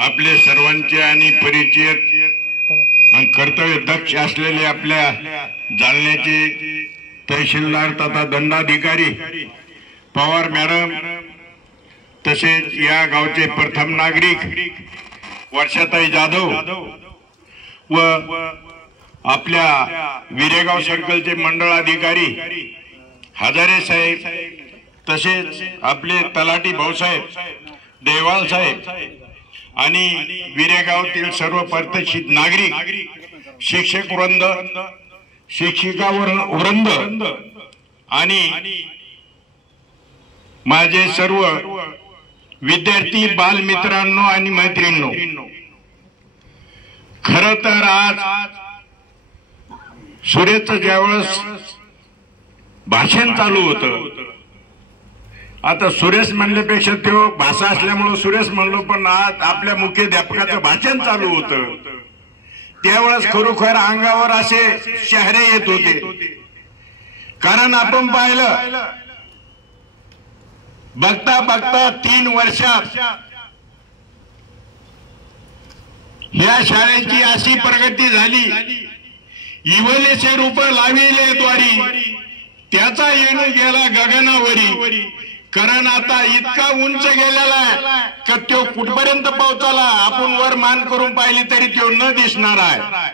आपले सर्वांचे आणि परिचित आणि कर्तव्य दक्ष असलेले आपल्या जालन्याचे तहसीलदार तथा दंडाधिकारी पवार मॅडम, तसेच या गावचे प्रथम नागरिक वर्षाताई जाधव व आपल्या विरेगाव सर्कलचे मंडळ अधिकारी हजारे साहेब, तसेच आपले तलाठी भाऊसाहेब, देवाल साहेब आणि विरेगावतील सर्व प्रतिष्ठित नागरिक, शिक्षक वृंद, शिक्षिका वृंद आणि माझे सर्व विद्यार्थी बालमित्रांनो आणि मैत्रिणींनो, खरं तर आज सुरेशचं ज्यावेळेस भाषण चालू होतं, आता सुरेश म्हणल्यापेक्षा तो भाषा असल्यामुळे सुरेश म्हणलो, पण आज आपल्या मुख्याध्यापकाचं भाषण चालू होतं त्यावेळेस खरोखर अंगावर असे शहरे येत होते. कारण आपण पाहिलं, बघता बघता 3 वर्षात या शाळेची अशी प्रगती झाली, इवलेचे रूप लाविले द्वारी, त्याचा येणू गेला गगनावरी. कारण आता इतका उंच गेलेला आहे का तो कुठपर्यंत पोहोचला आपण वर मान करून पाहिली तरी तो न दिसणार आहे.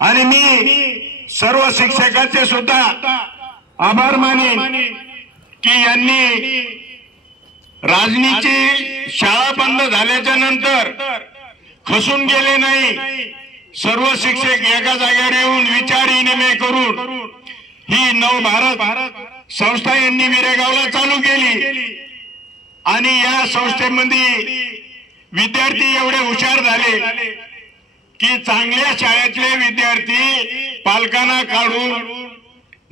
आणि मी सर्व शिक्षकाचे सुद्धा आभार मानेन की यांनी राजनीची शाळा बंद झाल्याच्या नंतर खसून गेले नाही. सर्व शिक्षक एका जागेवर येऊन विचार विनिमय करून ही नवभारत संस्था यांनी विरेगावला चालू केली. आणि या संस्थेमध्ये विद्यार्थी एवढे हुशार झाले की चांगल्या शाळेतले विद्यार्थी पालकांना काढून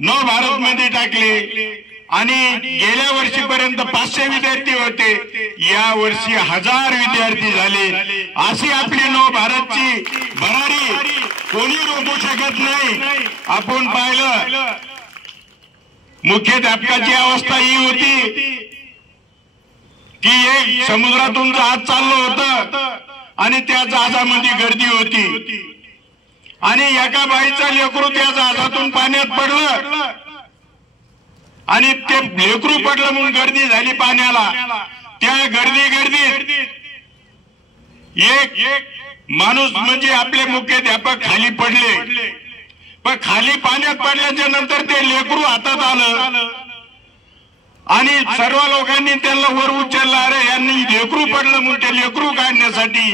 नवभारत मध्ये टाकले. आणि गेल्या वर्षीपर्यंत 500 विद्यार्थी होते, या वर्षी 1000 विद्यार्थी झाले. अशी आपली नवभारतची भरारी कोणी रोखू शकत नाही. आपण पाहिलं मुख्याध्यापकाची अवस्था ही होती की एक समुद्रातून जहाज चाललं होतं आणि त्या जहाजामध्ये गर्दी होती आणि एका बाईचं लेकरू त्या जहाजातून पाण्यात पडलं आणि ते लेकरू पडलं म्हणून गर्दी झाली पाण्याला. त्या गर्दीत एक माणूस म्हणजे आपले मुख्याध्यापक खाली पडले. पण खाली पाण्यात पडल्याच्या नंतर ते लेकरू हातात आलं आणि सर्व लोकांनी त्यांना वर उचललं. अरे यांनी लेकरू पडलं म्हणून ते लेकरू काढण्यासाठी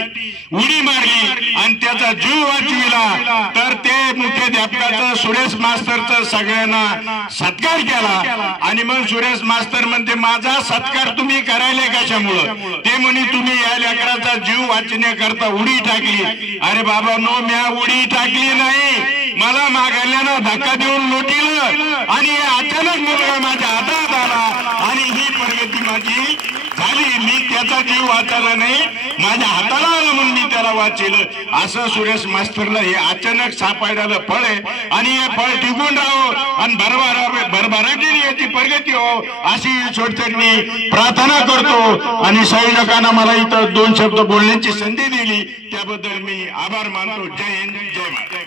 उडी मारली आणि त्याचा जीव वाचविला. तर ते मुख्याध्यापकाचं सुरेश मास्तरचं सगळ्यांना सत्कार केला. आणि मग सुरेश मास्तर म्हणते, माझा सत्कार तुम्ही करायले कशामुळं? ते म्हणे, तुम्ही या लेकराचा जीव वाचण्याकरता उडी टाकली. अरे बाबा नो, म्या उडी टाकली नाही, मला मागायल्यानं धक्का देऊन लोटिलं आणि अचानक मुलगा माझ्या हातात आला आणि ही प्रगती माझी झाली. मी त्याचा जीव वाचायला नाही, माझ्या हाताला आला म्हणून मी त्याला वाचलं. असं सुरेश मास्तरला हे अचानक सापडलेलं फळ आहे आणि हे फळ टिकून राहावं आणि भरभराटीने याची प्रगती हो अशी ईश्वरचरणी प्रार्थना करतो. आणि संयोजकांना मला इथं 2 शब्द बोलण्याची संधी दिली त्याबद्दल मी आभार मानतो. जय हिंद, जय महाराष्ट्र.